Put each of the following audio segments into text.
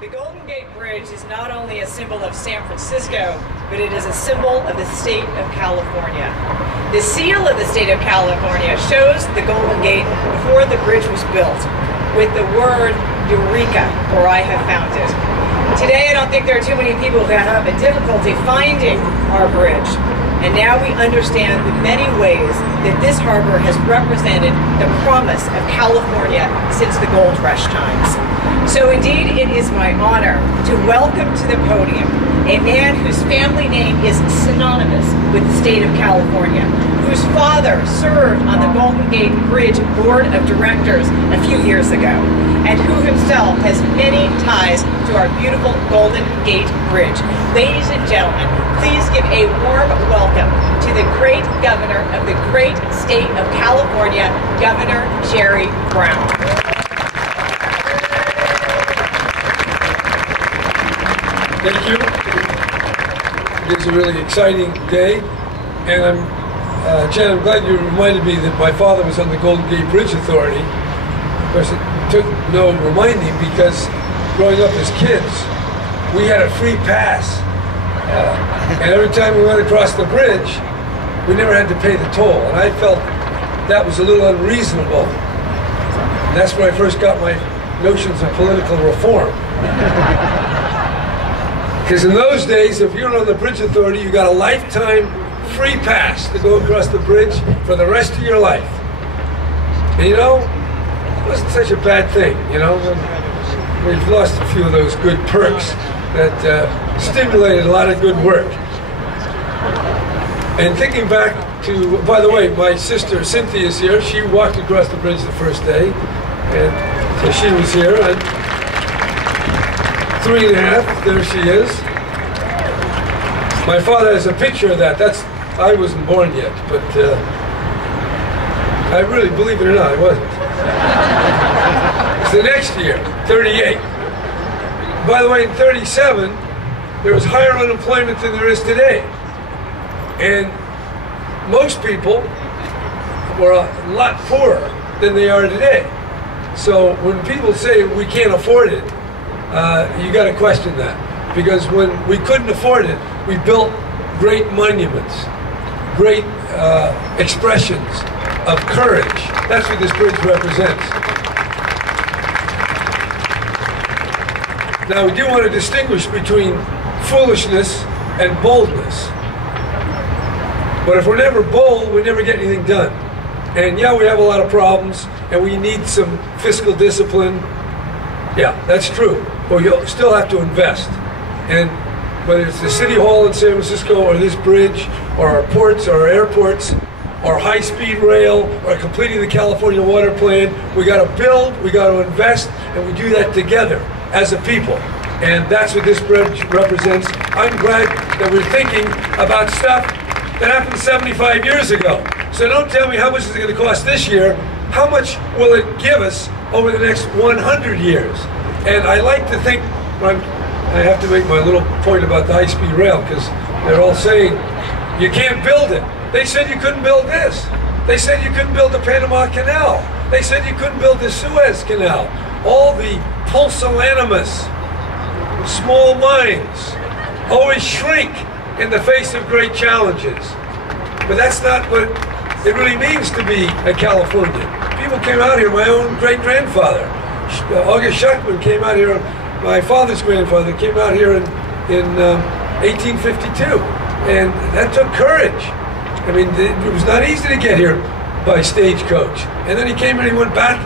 The Golden Gate Bridge is not only a symbol of San Francisco, but it is a symbol of the state of California. The seal of the state of California shows the Golden Gate before the bridge was built, with the word Eureka, or I have found it. Today, I don't think there are too many people who have a difficulty finding our bridge. And now we understand the many ways that this harbor has represented the promise of California since the gold rush times. So indeed, it is my honor to welcome to the podium a man whose family name is synonymous with the state of California, whose father served on the Golden Gate Bridge Board of Directors a few years ago, and who himself has many ties to our beautiful Golden Gate Bridge. Ladies and gentlemen, please give a warm welcome to the great governor of the great state of California, Governor Jerry Brown. Thank you. It is a really exciting day, and Jen, I'm glad you reminded me that my father was on the Golden Gate Bridge Authority. Of course, it took no reminding because growing up as kids, we had a free pass. And every time we went across the bridge, we never had to pay the toll. And I felt that was a little unreasonable. And that's where I first got my notions of political reform. Because in those days, if you were on the Bridge Authority, you got a lifetime free pass to go across the bridge for the rest of your life. And you know, it wasn't such a bad thing, you know. We've lost a few of those good perks that stimulated a lot of good work. And thinking back to, by the way, my sister Cynthia is here. She walked across the bridge the first day, and so she was here. And 3.5, there she is. My father has a picture of that. I wasn't born yet, but I really, believe it or not, I wasn't. It's the next year, 38. By the way, in 37, there was higher unemployment than there is today. And most people were a lot poorer than they are today. So when people say we can't afford it, you got to question that. Because when we couldn't afford it, we built great monuments, great expressions of courage. That's what this bridge represents. Now, we do want to distinguish between foolishness and boldness. But if we're never bold, we never get anything done. And yeah, we have a lot of problems, and we need some fiscal discipline. Yeah, that's true. But you'll still have to invest. And whether it's the City Hall in San Francisco, or this bridge, or our ports, or our airports, or high-speed rail, or completing the California Water Plan, we got to build, we got to invest, and we do that together as a people. And that's what this bridge represents. I'm glad that we're thinking about stuff that happened 75 years ago. So don't tell me how much is it going to cost this year. How much will it give us over the next 100 years? And I like to think, I have to make my little point about the high-speed rail, because they're all saying, you can't build it. They said you couldn't build this. They said you couldn't build the Panama Canal. They said you couldn't build the Suez Canal. All the pusillanimous, small minds always shrink in the face of great challenges. But that's not what it really means to be a Californian. People came out here, my own great-grandfather, August Schuckman came out here, my father's grandfather came out here in 1852. And that took courage. I mean, it was not easy to get here by stagecoach. And then he came and he went back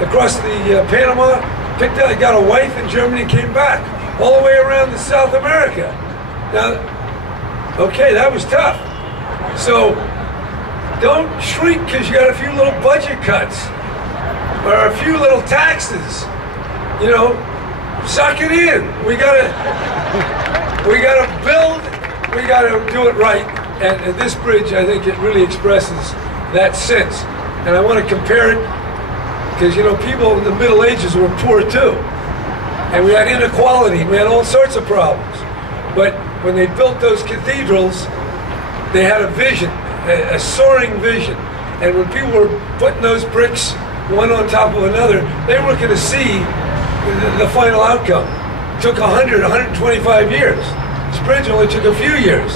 across the Panama, picked out, got a wife in Germany, and came back all the way around to South America. Now, okay, that was tough. So don't shrink because you got a few little budget cuts or a few little taxes. You know, suck it in. We gotta build. We gotta do it right. And this bridge, I think, it really expresses that sense. And I want to compare it because, you know, people in the Middle Ages were poor too. And we had inequality, we had all sorts of problems. But when they built those cathedrals, they had a vision, a soaring vision. And when people were putting those bricks one on top of another, they were going to see the final outcome. It took 125 years. This bridge only took a few years.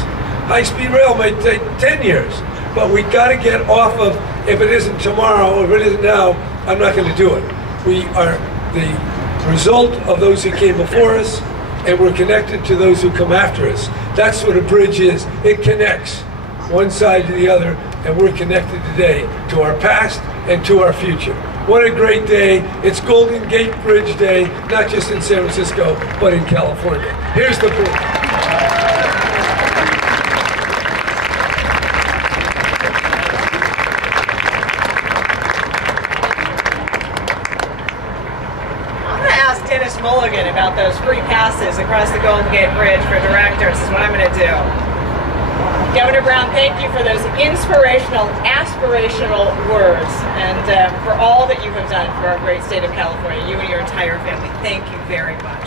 High-speed rail might take 10 years. But we got to get off of, if it isn't tomorrow, if it isn't now, I'm not going to do it. We are the result of those who came before us, and we're connected to those who come after us. That's what a bridge is. It connects one side to the other, and we're connected today to our past and to our future. What a great day. It's Golden Gate Bridge Day, not just in San Francisco, but in California. Here's the bridge. Mulligan about those free passes across the Golden Gate Bridge for directors is what I'm going to do. Governor Brown, thank you for those inspirational, aspirational words, and for all that you have done for our great state of California, you and your entire family. Thank you very much.